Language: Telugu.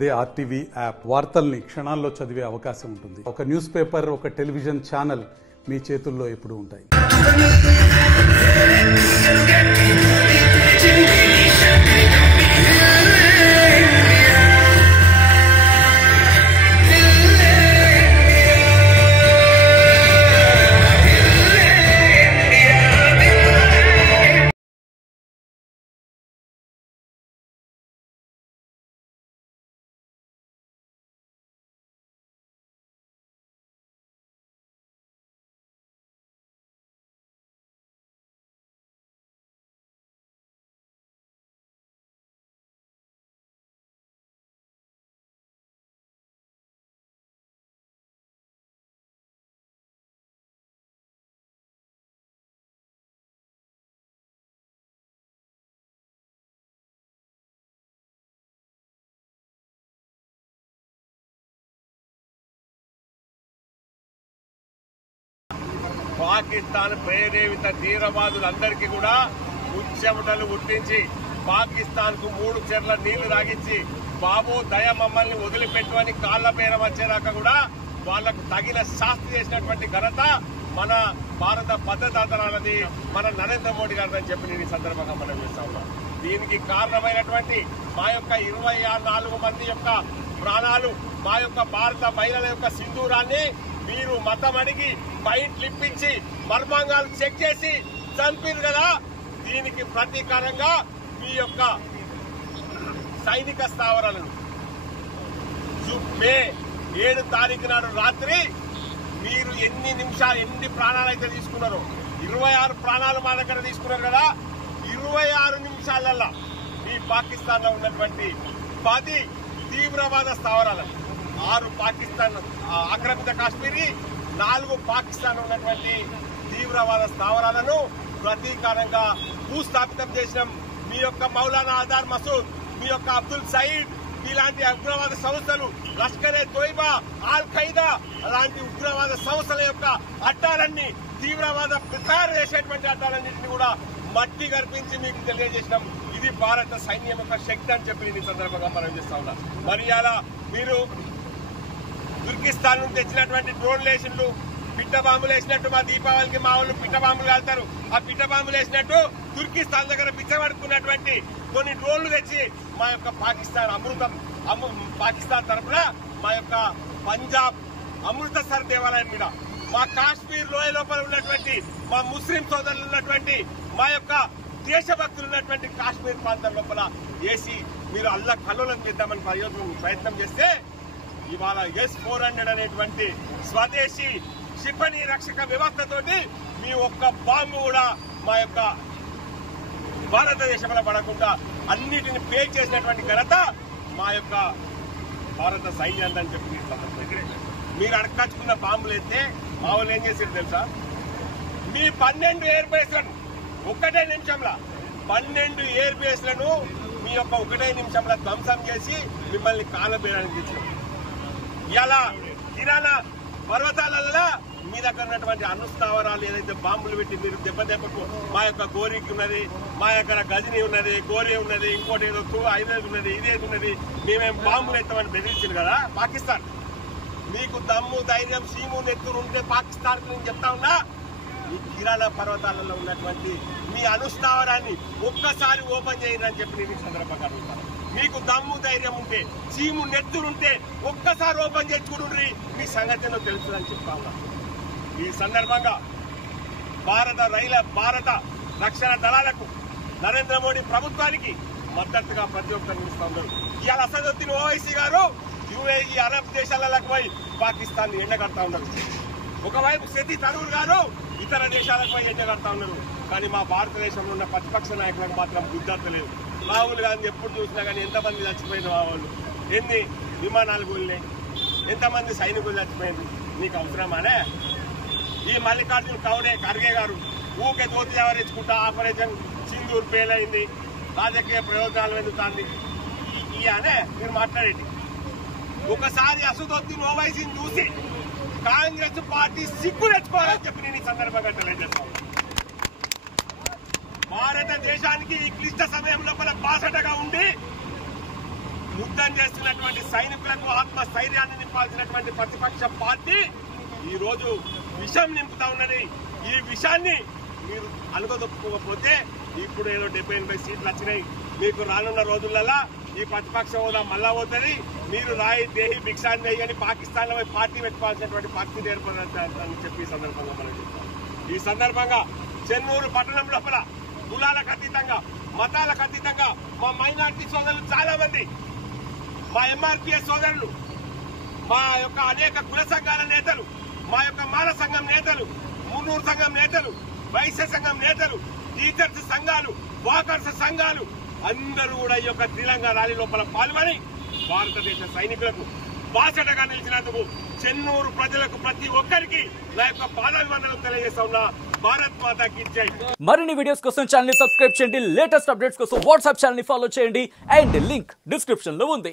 అదే ఆర్టీవీ యాప్ వార్తల్ని క్షణాల్లో చదివే అవకాశం ఉంటుంది. ఒక న్యూస్ పేపర్, ఒక టెలివిజన్ ఛానల్ మీ చేతుల్లో ఎప్పుడూ ఉంటాయి. పాకిస్తాన్ ప్రేరేపిత తీవ్రవాదులందరికీ కూడా ఉచ్చెమటలు గుర్తించి పాకిస్తాన్ కు 3 చెర్ల నీళ్లు తాగించి బాబు దయ మమ్మల్ని వదిలిపెట్టువని కాళ్ల పేర వచ్చేదాకా కూడా వాళ్లకు తగిన శాస్తి చేసినటువంటి ఘనత మన భారత భద్రతాదళాలది, మన నరేంద్ర మోడీ గారిని చెప్పి నేను ఈ సందర్భంగా మనం చేస్తా ఉన్నాం. దీనికి కారణమైనటువంటి మా యొక్క 24 మంది యొక్క ప్రాణాలు, మా యొక్క భారత మహిళల యొక్క సింధూరాన్ని మీరు మతం అడిగి బయట లిప్పించి మర్మాంగాలు చెక్ చేసి చంపారు కదా. దీనికి ప్రతీకారంగా మీ యొక్క సైనిక స్థావరాలను మే 7 తారీఖు నాడు రాత్రి మీరు ఎన్ని ప్రాణాలు అయితే తీసుకున్నారో, 26 ప్రాణాలు మా దగ్గర తీసుకున్నారు కదా. 26 నిమిషాలల్లా ఈ పాకిస్తాన్ లో ఉన్నటువంటి 10 తీవ్రవాద స్థావరాలను, 6 పాకిస్తాన్ ఆక్రమిత కాశ్మీరీ, 4 పాకిస్తాన్ ఉన్నటువంటి తీవ్రవాద స్థావరాలను ప్రతీకారంగా భూస్థాపితం చేసినాం. మీ యొక్క మౌలానా ఆజాద్ మసూద్, మీ యొక్క అబ్దుల్ సయీద్, ఇలాంటి ఉగ్రవాద సంస్థలు, లష్కరే తోయిబా, ఆల్ ఖైదా అలాంటి ఉగ్రవాద సంస్థల యొక్క అడ్డాలన్నీ, తీవ్రవాద తయారు చేసేటువంటి అడ్డాలన్నింటినీ కూడా మట్టి గర్పించి మీకు తెలియజేసినాం. ఇది భారత సైన్యం యొక్క శక్తి అని చెప్పి ఈ సందర్భంగా మనం చేస్తా ఉన్నాం. మరి అలా మీరు తుర్కిస్తాన్ నుంచి తెచ్చినటువంటి డ్రోన్లు వేసిండ్రు, పిట్ట బాంబులు వేసినట్టు మా దీపావళికి మా వాళ్ళు పిట్ట బాంబులు కాల్తారు. ఆ పిట్ట బాంబులు వేసినట్టు తుర్కిస్తాన్ దగ్గర పిచ్చబడుకున్నటువంటి కొన్ని డ్రోన్లు తెచ్చి మా యొక్క పాకిస్తాన్ తరఫున మా యొక్క పంజాబ్ అమృతసర్ దేవాలయం మీద, మా కాశ్మీర్ లోయ లోపల ఉన్నటువంటి మా ముస్లిం సోదరులు ఉన్నటువంటి మా యొక్క దేశభక్తులు ఉన్నటువంటి కాశ్మీర్ ప్రాంతం లోపల వేసి మీరు అల్ల కల్లోలం చేద్దామని ప్రయత్నం చేస్తే ఇవాళ S-400 అనేటువంటి స్వదేశీ క్షిపణి రక్షక వ్యవస్థతోటి మీ ఒక్క బాంబు కూడా మా యొక్క భారతదేశంలో పడకుండా అన్నిటిని పే చేసినటువంటి ఘనత మా యొక్క భారత సైన్యాన్ని చెప్పి మీరు అడకచ్చుకున్న బాంబులు అయితే మా వాళ్ళు ఏం చేశారు తెలుసా? మీ 12 ఎయిర్ బేస్లను ఒకటే నిమిషంలో 12 ఎయిర్ బేస్లను మీ యొక్క ఒకటే నిమిషంలో ధ్వంసం చేసి మిమ్మల్ని కాలబేయడానికి తెచ్చారు. ఇలా కిరాణా పర్వతాలలో మీ దగ్గర ఉన్నటువంటి అనుస్థావరాలు ఏదైతే బాంబులు పెట్టి మీరు దెబ్బకు మా యొక్క గోరికి ఉన్నది, మా దగ్గర గజని ఉన్నది, గోరి ఉన్నది, ఇంకోటి ఏదో ఐదేది ఉన్నది, ఇదేది ఉన్నది, మేమేం బాంబులు ఎత్తామని బెదిరించింది కదా పాకిస్తాన్. మీకు దమ్ము ధైర్యం సీము నెత్తురు ఉంటే పాకిస్తాన్ నేను చెప్తా ఉన్నా, ఈ కిరాణా పర్వతాలలో ఉన్నటువంటి మీ అనుస్థావరాన్ని ఒక్కసారి ఓపెన్ చేయరని చెప్పి నేను ఈ సందర్భంగా అడుగుతాను. మీకు దమ్ము ధైర్యం ఉంటే, చీము నెత్తురుంటే ఒక్కసారి ఓపెన్ చేసి చూడండి, మీ సంగతిలో తెలుస్తుందని చెప్తా ఉన్నా. ఈ సందర్భంగా భారత రక్షణ దళాలకు, నరేంద్ర మోడీ ప్రభుత్వానికి మద్దతుగా ప్రతి ఒక్కరు నిలుస్తూ ఉన్నారు. ఇవాళ అసదుద్దీన్ ఓవైసీ గారు UAE అరబ్ దేశాలకు పోయి పాకిస్తాన్ ఎండగడతా ఉన్నారు. ఒకవైపు సతీ తరూర్ గారు ఇతర దేశాలకు పోయి ఎండగడతా ఉన్నారు. కానీ మా భారతదేశంలో ఉన్న ప్రతిపక్ష నాయకులకు మాత్రం బుద్ధలేదు. మామూలు కానీ ఎప్పుడు చూసినా కానీ ఎంతమంది చచ్చిపోయిన మా వాళ్ళు, ఎన్ని విమానాలు కూలినాయి, ఎంతమంది సైనికులు చచ్చిపోయింది, నీకు అవసరమానే? ఈ మల్లికార్జున ఖర్గే గారు ఊకే దోతి ఎవరించుకుంటా ఆపరేషన్ సింధూర్ ఫెయిల్ అయింది, రాజకీయ ప్రయోజనాలు వెళ్తాంది అనే మీరు మాట్లాడేది. ఒకసారి అసదుద్దీన్ ఓవైసీని చూసి కాంగ్రెస్ పార్టీ సిగ్గు తెచ్చుకోవాలని చెప్పి నేను ఈ సందర్భంగా తెలియజేస్తాను. భారతదేశానికి ఈ క్లిష్ట సమయం లోపల బాసటగా ఉండి యుద్ధం చేస్తున్నటువంటి సైనికులకు ఆత్మస్థైర్యాన్ని నింపాల్సినటువంటి ప్రతిపక్ష పార్టీ ఈ రోజు విషం నింపుతా ఉన్నది. ఈ విషయాన్ని మీరు అనుకోకపోతే ఇప్పుడు ఏదో 70-80 సీట్లు వచ్చినాయి, మీకు రానున్న రోజులలో ఈ ప్రతిపక్ష హోదా మళ్ళా పోతుంది. మీరు రాయి దేహి భిక్షాన్ని దేహి అని పాకిస్తాన్ లో పార్టీ పెట్టుకోవాల్సినటువంటి పరిస్థితి ఏర్పడని చెప్పి ఈ సందర్భంగా మనం చెప్తాం. ఈ సందర్భంగా చెన్నూరు పట్టణం లోపల కులాలకు అతీతంగా మతాలకు అతీతంగా మా మైనార్టీ సోదరులు చాలా మంది, మా ఎంఆర్పీఎస్ సోదరులు, మా యొక్క అనేక కుల సంఘాల నేతలు, మా యొక్క మాల సంఘం నేతలు, మున్నూరు సంఘం నేతలు, వైశ్య సంఘం నేతలు, టీచర్స్ సంఘాలు, వాకర్స్ సంఘాలు అందరూ కూడా ఈ యొక్క తెలంగాణ ర్యాలీ లోపల పాల్గొని భారతదేశ సైనికులకు బాసటగా నిలిచినందుకు చెన్నూరు ప్రజలకు ప్రతి ఒక్కరికి నా యొక్క పాదాభివందనలు తెలియజేస్తా ఉన్నా. భారత్ మాతాకి జై. మరిన్ని వీడియోస్ కోసం ఛానల్ ని సబ్స్క్రైబ్ చేయండి, లేటెస్ట్ అప్డేట్స్ కోసం వాట్సాప్ ఛానల్ ని ఫాలో చేయండి అండ్ లింక్ డిస్క్రిప్షన్ లో ఉంది.